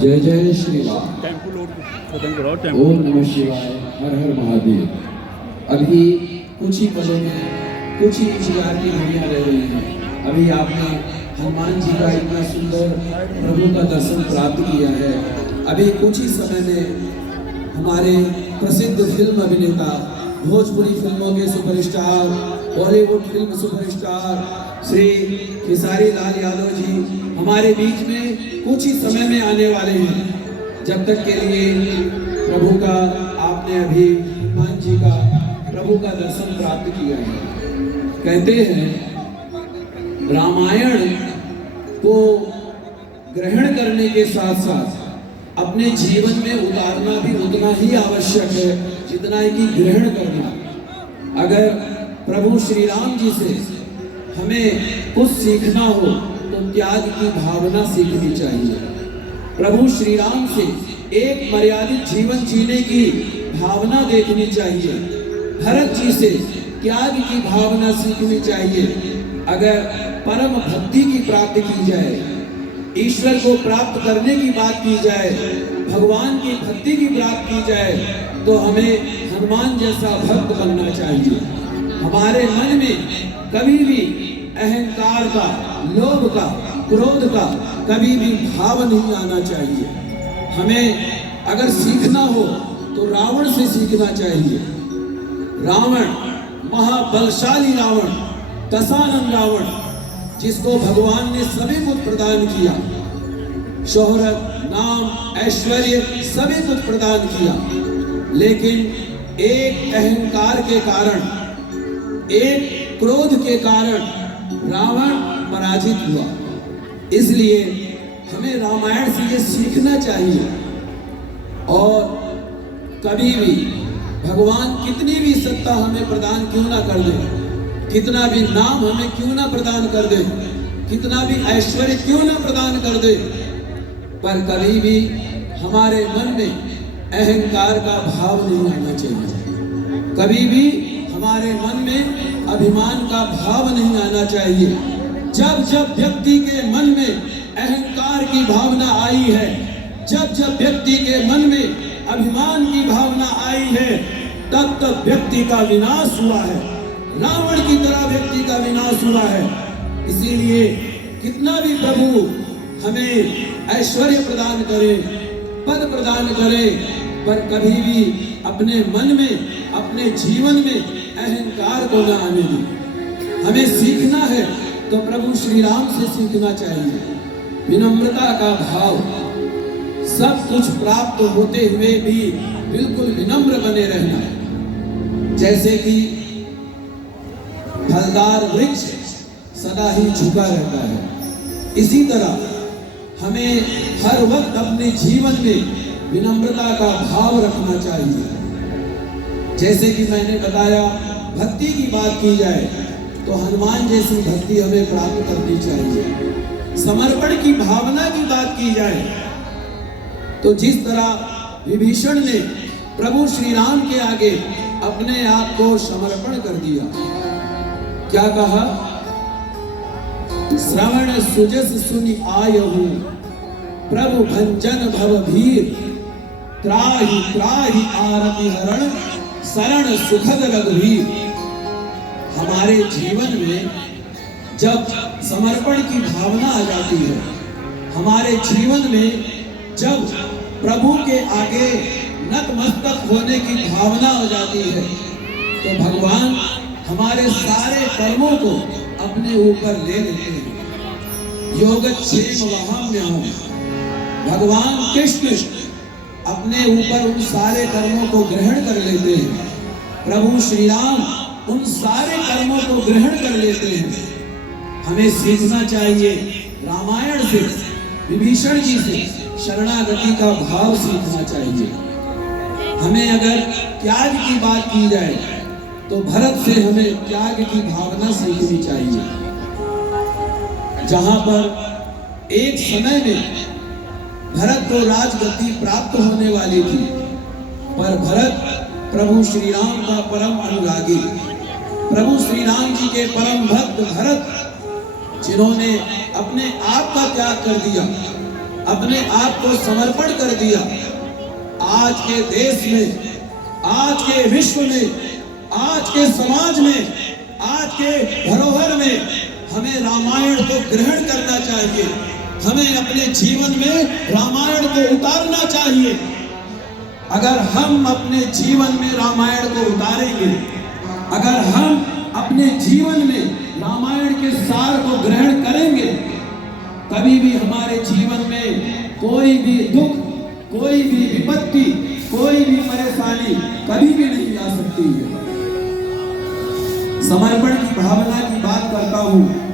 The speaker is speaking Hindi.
जय जय श्री राम। ओम नमः शिवाय, हर हर महादेव। अभी कुछ ही पलों में कुछ ही इंतजार की घड़ियां रह रही हैं। अभी आपने हनुमान जी का इतना सुंदर प्रभु का दर्शन प्राप्त किया है। अभी कुछ ही समय में हमारे प्रसिद्ध फिल्म अभिनेता, भोजपुरी फिल्मों के superstar, Bollywood film superstar Shri Khesari Lal Yadav ji हमारे बीच में कुछ ही समय में आने वाले हैं। जब तक के लिए प्रभु का आपने अभी हनुमान जी का प्रभु का दर्शन प्राप्त किया है। कहते हैं रामायण को ग्रहण करने के साथ साथ अपने जीवन में उतारना भी उतना ही आवश्यक है जितना कि ग्रहण करना। अगर प्रभु श्री राम जी से हमें कुछ सीखना हो तो त्याग की भावना सीखनी चाहिए। प्रभु श्री राम से एक मर्यादित जीवन जीने की भावना देखनी चाहिए। भरत जी से त्याग की भावना सीखनी चाहिए। अगर परम भक्ति की प्राप्ति की जाए, ईश्वर को प्राप्त करने की बात की जाए, भगवान की भक्ति की प्राप्ति की जाए, तो हमें हनुमान जैसा भक्त बनना चाहिए। हमारे मन में कभी भी अहंकार का, लोभ का, क्रोध का कभी भी भाव नहीं आना चाहिए। हमें अगर सीखना हो तो रावण से सीखना चाहिए। रावण, महाबलशाली रावण, दशानन रावण, जिसको भगवान ने सभी कुछ प्रदान किया, शोहरत, नाम, ऐश्वर्य सभी कुछ प्रदान किया, लेकिन एक अहंकार के कारण, एक क्रोध के कारण रावण पराजित हुआ। इसलिए हमें रामायण से ये सीखना चाहिए। और कभी भी भगवान कितनी भी सत्ता हमें प्रदान क्यों ना कर दे, कितना भी नाम हमें क्यों ना प्रदान कर दे, कितना भी ऐश्वर्य क्यों ना प्रदान कर दे, पर कभी भी हमारे मन में अहंकार का भाव नहीं आना चाहिए। कभी भी हमारे मन में अभिमान का भाव नहीं आना चाहिए। जब जब व्यक्ति के मन में अहंकार की भावना आई है, जब जब व्यक्ति के मन में अभिमान की भावना आई है, तब तब व्यक्ति का विनाश हुआ है। रावण की तरह व्यक्ति का विनाश हुआ है। इसीलिए कितना भी प्रभु हमें ऐश्वर्य प्रदान करे, पद प्रदान करे, पर कभी भी अपने मन में, अपने जीवन में अहंकार को न आने दे। हमें सीखना है तो प्रभु श्री राम से सीखना चाहिए। विनम्रता का भाव, सब कुछ प्राप्त होते हुए भी बिल्कुल विनम्र बने रहना। जैसे कि फलदार वृक्ष सदा ही झुका रहता है, इसी तरह हमें हर वक्त अपने जीवन में विनम्रता का भाव रखना चाहिए। जैसे कि मैंने बताया, भक्ति की बात की जाए तो हनुमान जैसी भक्ति हमें प्राप्त करनी चाहिए। समर्पण की भावना की बात की जाए तो जिस तरह विभीषण ने प्रभु श्री राम के आगे अपने आप को समर्पण कर दिया, क्या कहा? श्रवण सुजस सुनि आयहु, प्रभु भंजन भव भीर, त्राहि त्राहि आरति हरण, शरण सुखद रघुवीर। हमारे जीवन में जब समर्पण की भावना आ जाती है, हमारे जीवन में जब प्रभु के आगे नतमस्तक होने की भावना हो जाती है, तो भगवान हमारे सारे कर्मों को अपने ऊपर ले लेते हैं। योगक्षेम वहाम्यहम्, भगवान कृष्ण अपने ऊपर उन सारे कर्मों को ग्रहण कर लेते हैं। प्रभु श्री राम उन सारे कर्मों को ग्रहण कर लेते हैं। हमें सीखना चाहिए रामायण से, विभीषण जी से शरणागति का भाव सीखना चाहिए। हमें अगर त्याग की बात की जाए तो भरत से हमें त्याग की भावना सीखनी चाहिए। जहां पर एक समय में भरत को राजगद्दी प्राप्त होने वाली थी, पर भरत प्रभु श्री राम का परम अनुरागी, प्रभु श्री राम जी के परम भक्त भरत जिन्होंने अपने आप का त्याग कर दिया, अपने आप को समर्पण कर दिया। आज के देश में, आज के विश्व में, आज के समाज में, आज के धरोहर में हमें रामायण को ग्रहण करना चाहिए। हमें अपने जीवन में रामायण को उतारना चाहिए। अगर हम अपने जीवन में रामायण को उतारेंगे, अगर हम अपने जीवन में रामायण के सार को ग्रहण करेंगे, कभी भी हमारे जीवन में कोई भी दुख, कोई भी विपत्ति, कोई भी परेशानी कभी भी नहीं आ सकती है। समर्पण की भावना की बात करता हूं।